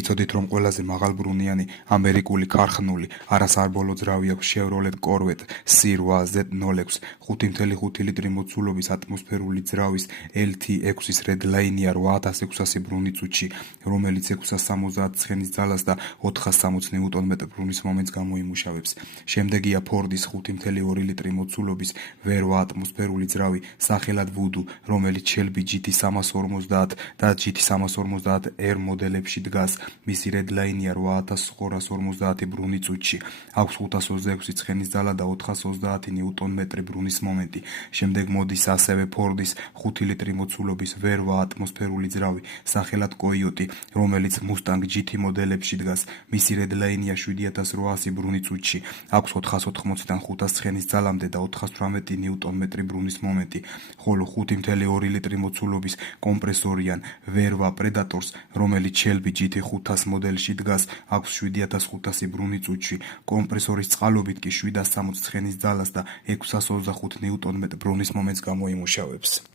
იცოდით, რომ ყველაზე მაღალბრუნიანი ამერიკული ქარხნული არასარბოლოო ძრავი აქვს Chevrolet Corvette C8Z06 5.5 ლიტრი მოცულობის ატმოსფერული ძრავის LT6-ის Redline-ია 8600 ბრუნი წუთში, რომელიც 670 ცხენის ძალას და 460 ნიუტონ-მეტრ ბრუნის მომენტს გამოიმუშავებს. შემდეგია Ford-ის 5.2 ლიტრი მოცულობის V8 ატმოსფერული ძრავი სახელად Voodoo, რომელიც Shelby GT350 და GT350R მოდელებში დგას. მისი Redline-ია 8250 ბრუნი წუთში, აქვს 526 ცხენის ძალა და 430 ნიუტონ-მეტრი ბრუნის მომენტი. შემდეგ მოდის ასევე Ford-ის 5 ლიტრი მოცულობის V8 ატმოსფერული ძრავი სახელად Coyote, რომელიც Mustang GT მოდელებში დგას. მისი Redline-ია 7800 ბრუნი წუთში, აქვს 480-დან 500 ცხენის ძალამდე და 418 ნიუტონ-მეტრი ბრუნის მომენტი, ხოლო 5.2 ლიტრი მოცულობის კომპრესორიან V8 Predators, რომელიც Shelby GT500 მოდელში დგას, აქვს 7500 ბრუნი წუთში, კომპრესორის წყალობით კი 760 ცხენის ძალას და 625 ნიუტონ-მეტრ ბრუნის მომენტს გამოიმუშავებს.